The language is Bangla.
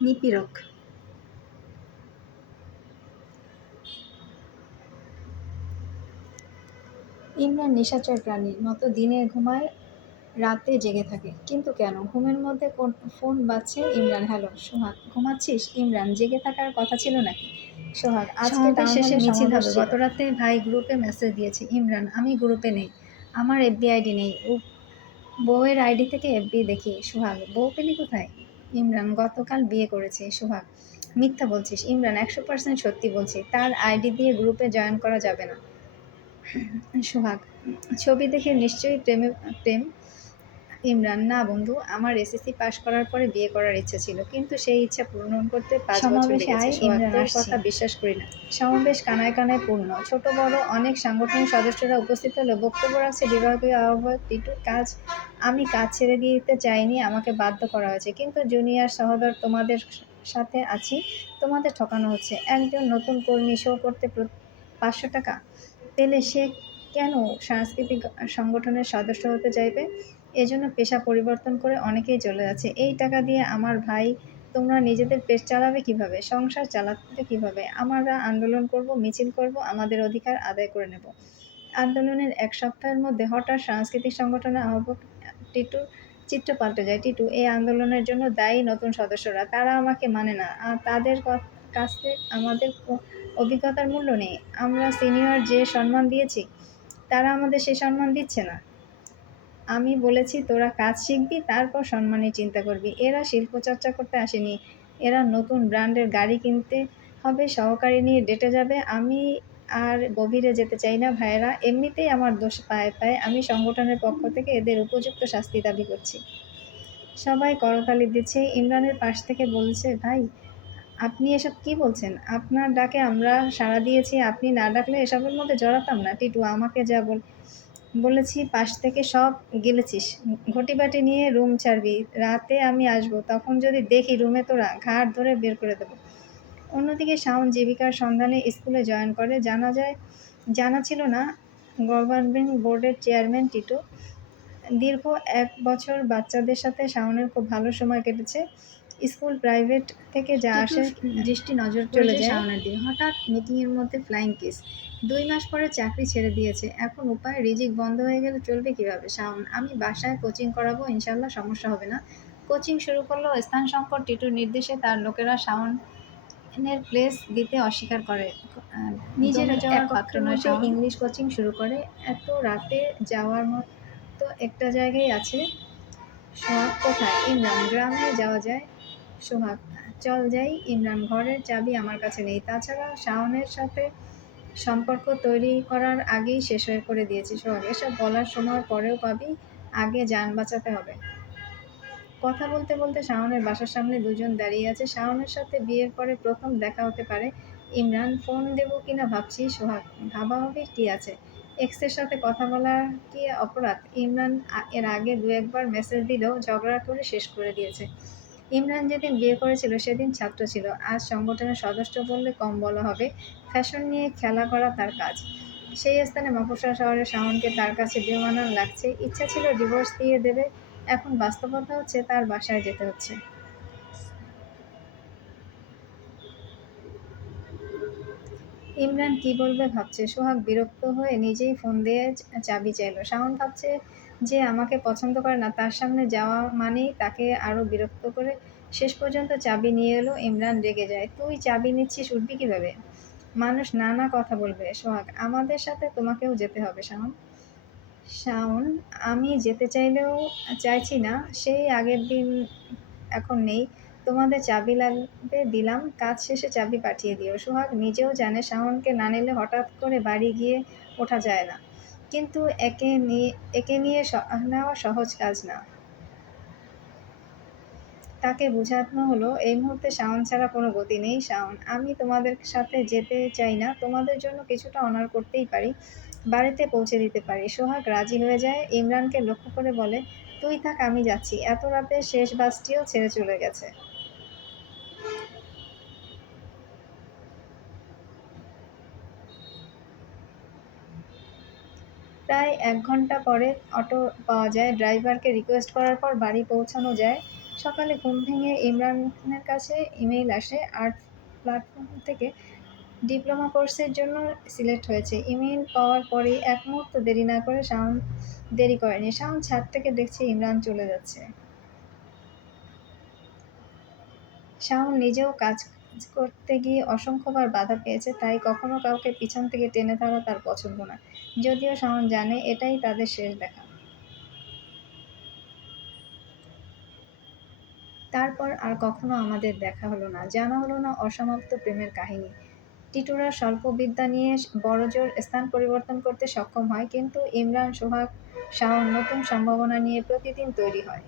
নিপীড়ক। ইমরান নিশাচর প্রাণীর মতো দিনে ঘুমায়, রাতে জেগে থাকে। কিন্তু কেন? ঘুমের মধ্যে ফোন বাজছে। ইমরান: হ্যালো সোহাগ, ঘুমাচ্ছিস? ইমরান: জেগে থাকার কথা ছিল নাকি? সোহাগ: আজকে সমাবেশ টাউন শেষে হলে মিছিল সমাবেশ হবে। ছিল। গতরাতে ভাই গ্রুপে মেসেজ দিয়েছে। ইমরান: আমি গ্রুপে নেই, আমার এফবি আইডি নেই। বউয়ের আইডি থেকে এফবি দেখি। সোহাগ: বউ পেলি কোথায়? ইমরান: গতকাল বিয়ে করেছি। সোহাগ: মিথ্যা বলছিস? ইমরান: 100% সত্যি বলছি, তার আইডি দিয়ে গ্রুপে জয়েন করা যাবে না। সোহাগ: ছবি দেখে নিশ্চয়ই প্রেম। ইমরান: না বন্ধু, আমার এসএসসি পাশ করার পরে বিয়ে করার ইচ্ছা ছিল, কিন্তু সেই ইচ্ছা পূরণ করতে 5 বছর সমাবেশে লেগেছে। আয়। সোহাগ: ইমরান: তোর আসছি। কথা বিশ্বাস করি না। সমাবেশ কানায় কানায় পূর্ণ। ছোট বড় অনেক সাংগঠনিক সদস্যরা উপস্থিত হলে বক্তব্য রাখছে বিভাগীয় আহ্বায়ক টিটু। আমি কাজ ছেড়ে দিতে চাইনি, আমাকে বাধ্য করা হয়েছে। কিন্তু জুনিয়র সহোদর, তোমাদের সাথে আছি, তোমাদের ঠকানো হচ্ছে। একজন নতুন কর্মী শো করতে 500 টাকা পেলে সে কেন সাংস্কৃতিক সংগঠনের সদস্য হতে চাইবে? এজন্য পেশা পরিবর্তন করে অনেকেই চলে যাচ্ছে। এই টাকা দিয়ে আমার ভাই, তোমরা নিজেদের পেট চালাবে কিভাবে? সংসার চালাবে কিভাবে? আমরা আন্দোলন করব, মিছিল করব, আমাদের অধিকার আদায় করে নেব। আন্দোলনের 1 সপ্তাহের মধ্যে হঠাৎ সাংস্কৃতিক সংগঠনের আহ্বায়ক টিটুর চিত্র পাল্টে যায়। টিটু: এই আন্দোলনের জন্য দায়ী নতুন সদস্যরা। তারা আমাকে মানে না, আর তাদের কাছে আমাদের অভিজ্ঞতার মূল্য নেই। আমরা সিনিয়র যে সম্মান দিয়েছি, তারা আমাদের সে সম্মান দিচ্ছে না। আমি বলেছি তোরা কাজ শিখবি, তারপর সম্মানের চিন্তা করবি। এরা শিল্পচর্চা করতে আসেনি, এরা নতুন ব্র্যান্ডের গাড়ি কিনতে হবে, সহকারী নিয়ে ডেটে যাবে। আমি আর গভীরে যেতে চাই না ভাইয়েরা, এমনিতেই আমার দোষ পায়ে পায়ে। আমি সংগঠনের পক্ষ থেকে এদের উপযুক্ত শাস্তি দাবি করছি। সবাই করতালি দিচ্ছে। ইমরানের পাশ থেকে বলছে: ভাই, আপনি এসব কি বলছেন? আপনার ডাকে আমরা সাড়া দিয়েছি, আপনি না ডাকলে এসবের মধ্যে জড়াতাম না। টিটু: আমাকে যা বলেছি পাশ থেকে সব গিলেছিস। ঘটিবাটি নিয়ে রুম ছাড়বি, রাতে আমি আসবো, তখন যদি দেখি রুমে তোরা, ঘাড় ধরে বের করে দেবো। অন্যদিকে শাওন জীবিকার সন্ধানে স্কুলে জয়েন করে। জানা ছিল না গভর্নিং বোর্ডের চেয়ারম্যান টিটু। দীর্ঘ 1 বছর বাচ্চাদের সাথে শাওনের খুব ভালো সময় কেটেছে। স্কুল প্রাইভেট থেকে যা আসে, টিটুর দৃষ্টি নজর চলে পড়েছে যায় শাওনের দিকে। হঠাৎ মিটিংয়ের মধ্যে ফ্লাইং কিস। 2 মাস পরে চাকরি ছেড়ে দিয়েছে, এখন উপায়। রিজিক বন্ধ হয়ে গেলে চলবে কিভাবে? শাওন: আমি বাসায় কোচিং করাবো, ইনশাল্লাহ সমস্যা হবে না। কোচিং শুরু করলো। স্থান সংকট। টিটুর নির্দেশে তার লোকেরা শাওনের প্লেস দিতে অস্বীকার করে। নিজের জমে যাওয়ার 1 পাত্র কক্ষের নয় মধ্যে শাওন। ইংলিশ ইংলিশ কোচিং শুরু করে। এত রাতে যাওয়ার মতো একটা জায়গায় আছে। সোহাগ: কোথায়? ইমরান: গ্রামে যাওয়া যায়। সোহাগ: চল যাই। ইমরান: ঘরের চাবি আমার কাছে নেই, তাছাড়া শাওনের সাথে সম্পর্ক তৈরি করার আগেই শেষ করে দিয়েছি। সোহাগ: এসব বলার সময় পরেও পাবি, আগে যান বাঁচাতে হবে। কথা বলতে বলতে শাওনের বাসার সামনে দুজন দাঁড়িয়ে আছে। শাওনের সাথে বিয়ের পরে প্রথম দেখা হতে পারে। ইমরান: ফোন দেবো কিনা ভাবছি। সোহাগ: ভাবাভাবির কি আছে, এক্সের সাথে কথা বলা কি অপরাধ? ইমরান এর আগে 2-1 বার মেসেজ দিলেও ঝগড়া করে শেষ করে দিয়েছে। ইমরান যেদিন বিয়ে করেছিল সেদিন ছাত্র ছিল, আজ সংগঠনের সদস্য বললে কম বলা হবে। ফ্যাশন নিয়ে খেলা করা তার কাজ। সেই স্থানে মফস্বল শহরে শাওনকে তার কাছে বেমানান লাগছে। ইচ্ছা ছিল ডিভোর্স দিয়ে দেবে, এখন বাস্তবতা হচ্ছে তার বাসায় যেতে হচ্ছে। ইমরান কি বলবে ভাবছে। সোহাগ বিরক্ত হয়ে নিজেই ফোন দিয়ে চাবি চাইল। শাওন ভাবছে যে আমাকে পছন্দ করে না, তার সামনে যাওয়া মানেই তাকে আরো বিরক্ত করে। শেষ পর্যন্ত চাবি নিয়ে এলো। ইমরান রেগে যায়: তুই চাবি নিচ্ছিস, উঠবি কিভাবে? মানুষ নানা কথা বলবে। সোহাগ: আমাদের সাথে তোমাকেও যেতে হবে শাওন। শাওন: আমি যেতে চাইছি না, সেই আগের দিন এখন নেই। তোমাদের চাবি লাগবে দিলাম, কাজ শেষে চাবি পাঠিয়ে দিও। সোহাগ নিজেও জানে শাওনকে না নিলে হঠাৎ করে বাড়ি গিয়ে ওঠা যায় না, কিন্তু একে নিয়ে নেওয়া সহজ কাজ না। তাকে বোঝানো হলো এই মুহূর্তে শাওন ছাড়া কোনো গতি নেই। শাওন: আমি তোমাদের সাথে যেতে চাই না, তোমাদের জন্য কিছুটা অনার করতেই পারি, বাড়িতে পৌঁছে দিতে পারি। সোহাগ রাজি হয়ে যায়। ইমরানকে লক্ষ্য করে বলে: তুই থাক, আমি যাচ্ছি। এত রাতে শেষ বাসটিও ছেড়ে চলে গেছে। প্রায় 1 ঘন্টা পরে অটো পাওয়া যায়। ড্রাইভারকে রিকোয়েস্ট করার পর বাড়ি পৌঁছানো যায়। সকালে ঘুম ভেঙে ইমরানের কাছে ইমেইল আসে, আর্ট প্ল্যাটফর্ম থেকে ডিপ্লোমা কোর্সের জন্য সিলেক্ট হয়েছে। ইমেইল পাওয়ার পরেই এক মুহূর্ত দেরি না করে শাওন দেরি করেনি। শাওন ছাদ থেকে দেখছে ইমরান চলে যাচ্ছে। শাওন নিজেও কাজ করতে গিয়ে অসংখ্যবার বাধা পেয়েছে, তাই কখনো কাউকে পিছন থেকে টেনে ধরা তার পছন্দ না। যদিও শাওন জানে এটাই তাদের শেষ দেখা। তারপর আর কখনো আমাদের দেখা হলো না, জানা হলো না অসমাপ্ত প্রেমের কাহিনী। টিটুরা স্বল্প বিদ্যা নিয়ে বড়জোর স্থান পরিবর্তন করতে সক্ষম হয়, কিন্তু ইমরান, সোহাগ, শাওন নতুন সম্ভাবনা নিয়ে প্রতিদিন তৈরি হয়।